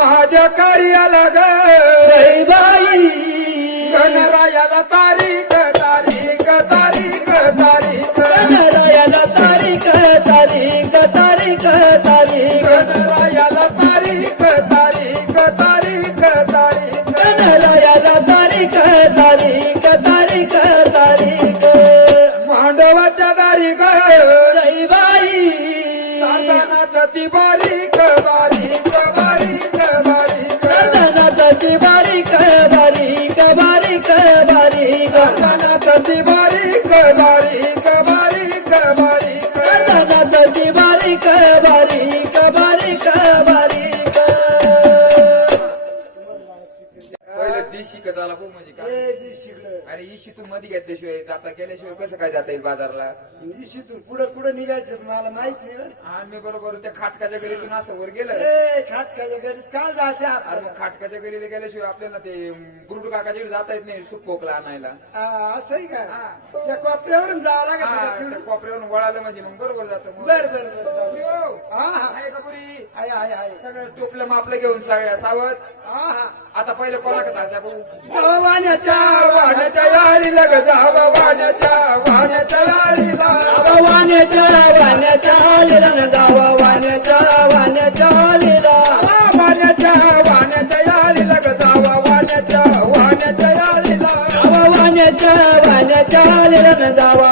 माझ्या कार्याला गणरायाला तारीख मध्ये घेतल्याशिवाय जाता गेल्याशिवाय कसं काय जाता येईल बाजारला दिशीतून पुढं पुढं निघायचं मला माहीत नाही बरं. आणि मी बरोबर त्या खाटकाच्या गलीतून असं वर गेलं ए खाटकाच्या घरीत काल जायचं अरे मग खाटकाच्या गलीला गेल्याशिवाय आपल्याला ते गुरुड काकाच्याकडे जाता येत नाही सुप खोकला आणायला असंही का. त्या कोपऱ्यावरून जावं लागत हा, होतं त्या तिकडून. कोपऱ्यावरून वळालं म्हणजे मग बरोबर जातं मग. बर बर बर चालेल. पुरी हो. हा हा आहे का पुरी आहे आहे आहे सगळं टोपलं मापलं घेऊन सगळ्या सावध हा हा पहिले कोणा का त्या भाऊ? जावा वाण्याच्या वाहनाच्या याडीला ग जावा वाण्याच्या वाण्याच्या न जावा वाण्याच्या वाण्याच्या ग जावा वाहनाच्या याडीला जावा वाण्याच्या वाण्याच्या न जावा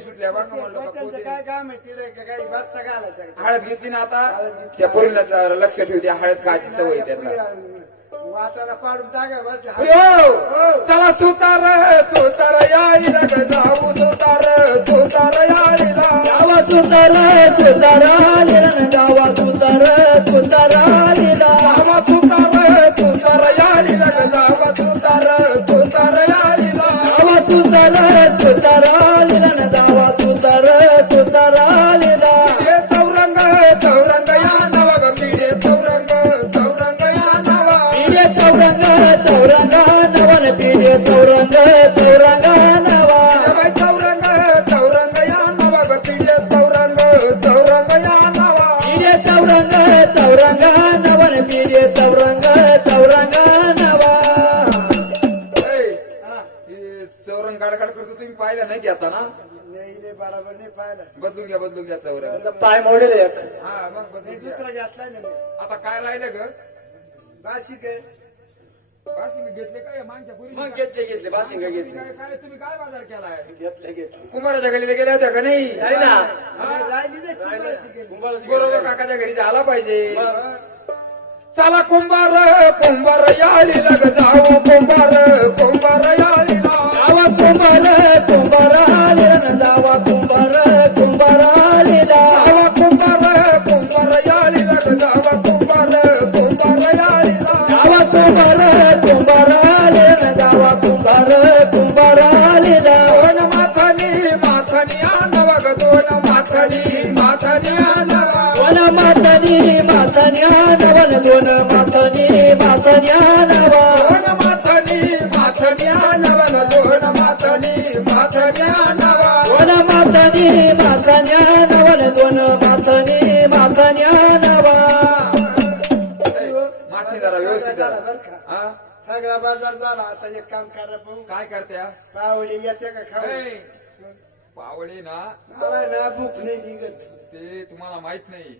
वडी सुटल्या बघ म्हणलं का त्यांचं पोते काय काम आहे तिथे काही बसता घालायचं का? हळद घेतली ना आता? त्या पोरीला लक्ष ठेवते हळद खायची सवय आहे त्यांना. वाटाला पाडून टाका बसले. पुरी हो! चला सुतार सुतार याळीला ग जाऊ? सुतार सुतार सुतार सुतार न सुतार सुतार घेता ना नाही नाही बरोबर नाही पाहिलं बदलून घ्या बदलून घ्या चौरंग पाय मोडेल एक. हा मग बदलून नाही घ्या. दुसरा घेतलाय ना मी. आता काय राहिलं ग? बाशिक आहे. घेतले काय? मागच्या पुरी मग घेतले घेतले बाशिंग घेतले. काय काय तुम्ही काय बाजार केलाय? घेतले घेतले. कुंभाराच्या गलीला गेल्या होत्या का नाही? नाही ना. राहिली नाही कुंभाराची गेली. बरोबर काकाच्या घरी झाला पाहिजे. चला कुंभार कुंभार याळी लग जावं कुंभार कुंभार याळीला. जावा कुंभार. जावा कुंभार कुंभार आलेला जावा कुंभार कुंभार याळी लग जावा कुंभार कुंभार याळीला जावा कुंभार कुंभार आलेला न जावा कुंभार कुंभार आलेला दोन माथानी माथानी आणवा ग दोन माथानी माथानी आणवा दोन मातनी मातन्या नवन दोन मातनी मातन्या नवा दोन माथानी माथानी आणवा ग दोन माथानी माथानी आणवा दोन मातनी मातन्या नवन दोन मातनी मातन्या नवा माथी जरा व्यवस्थित झाला जरा. बरं का हा? सगळा बाजार झाला. आता एक काम करा पाहू काय करत्या? पावडी येते का खाऊ? ए, पावडे ना? मला ना भूक नाही निघत. ते तुम्हाला माहीत नाही.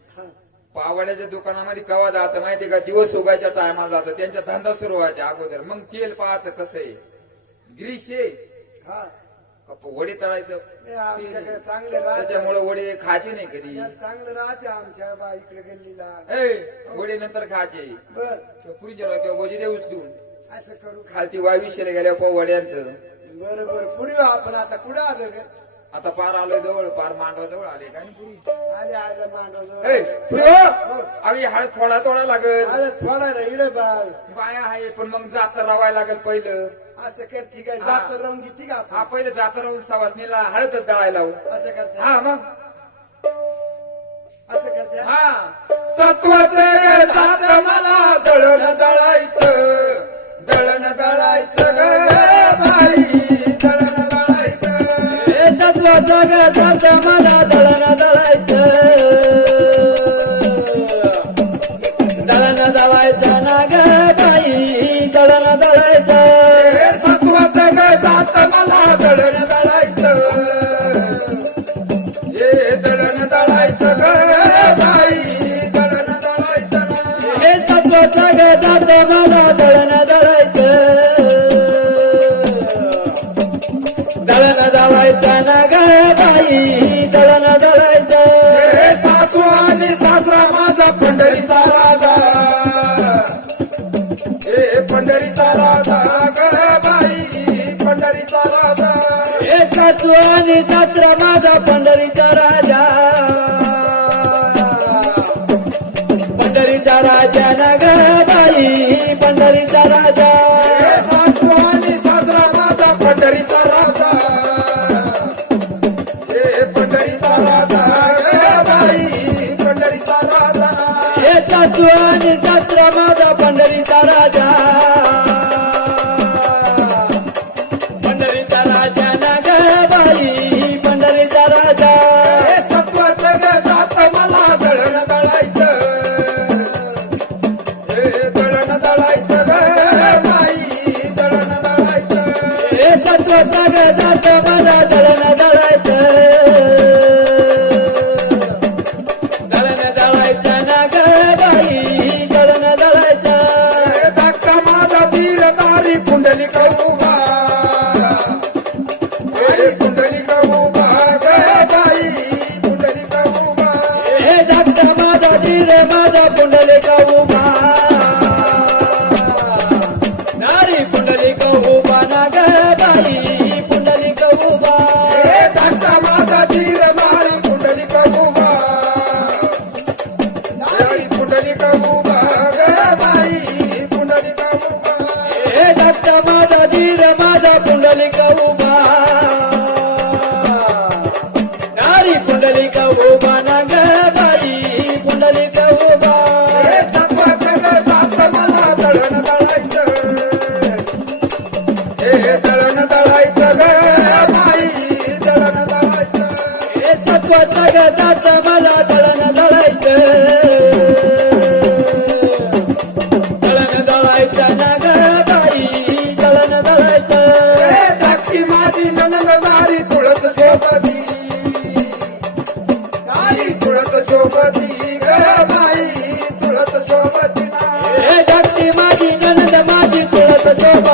पावड्याच्या दुकानामध्ये कवा जायचं माहितीये का? दिवस उगायच्या टायमाला जातं. त्यांचा धंदा सुरू व्हायच्या अगोदर. मग तेल पाहायचं कसं आहे? ग्रीश आहे. हा. वडे तळायचं. हे आमच्याकडे चांगले राहते. त्याच्यामुळे वडे खायचे नाही कधी. चांगलं राहते आमच्या बा इकडे गल्लीला. ए वडे नंतर खायचे. बर. पुरीच्या डोक्यावर वजी दे उचलून. असं करू? खालती वायविषयला गेल्या पाव वड्यांचं बरं बरं. पुढे आपण आता कुठं आलो ग? आता पार आलोय जवळ पार मांडवा जवळ आले काय पुरी. आले आले मानव ए, पुरी हो! हळद थोडा थोडा लागल. अरे थोडा रे इडे बाय बाया आहे पण मग जात रावायला लागेल पहिलं. असं कर ठीक आहे हा. जात राहून किती का हा पहिलं जात राहून सवासनीला हळद दळायला लावू असं करते. हा मग? असं करते. हा. सत्वाचं जात मला दळण दळायचं. दळण दळायचं ग बाई. हे तत्वाचं ग जात दळायचं. दळण दळायचं ना ग बाई दळायचं. जात मला दळण दळायचं. हे दळण दळायचं पंढरीचा राजा ग बाई पंढरीचा आणि सासरा माझा पंढरीचा राजा. पंढरीचा राजा ना ग बाई पंढरीचा राजा. आणि माझा पंढरीचा राजा हे पंढरीचा ग बाई पंढरीचा राजा सासू आणि माझा पुंडली उभा नारी पुंडली उभा ना ग बाई पुंडली उभा मला दळण दळायचं. माझी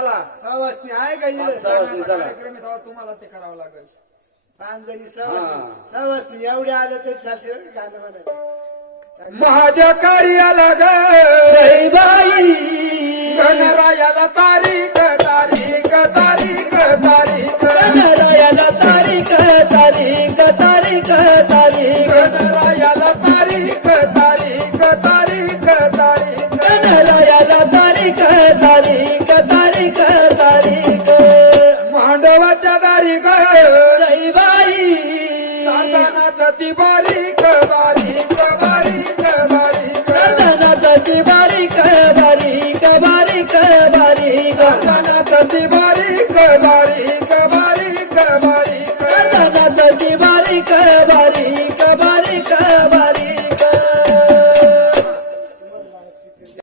सवासनी चला सवासनी आहे का चला. कार्यक्रम आहे तेव्हा तुम्हाला ते करावं लागेल. पाच जणी सवासनी सवासनी एवढे आले तरी चालते रे, गाणं म्हणायचं माझ्या कार्याला ग. बाई. गणरायाला तारीख तारीख तारीख तारीख.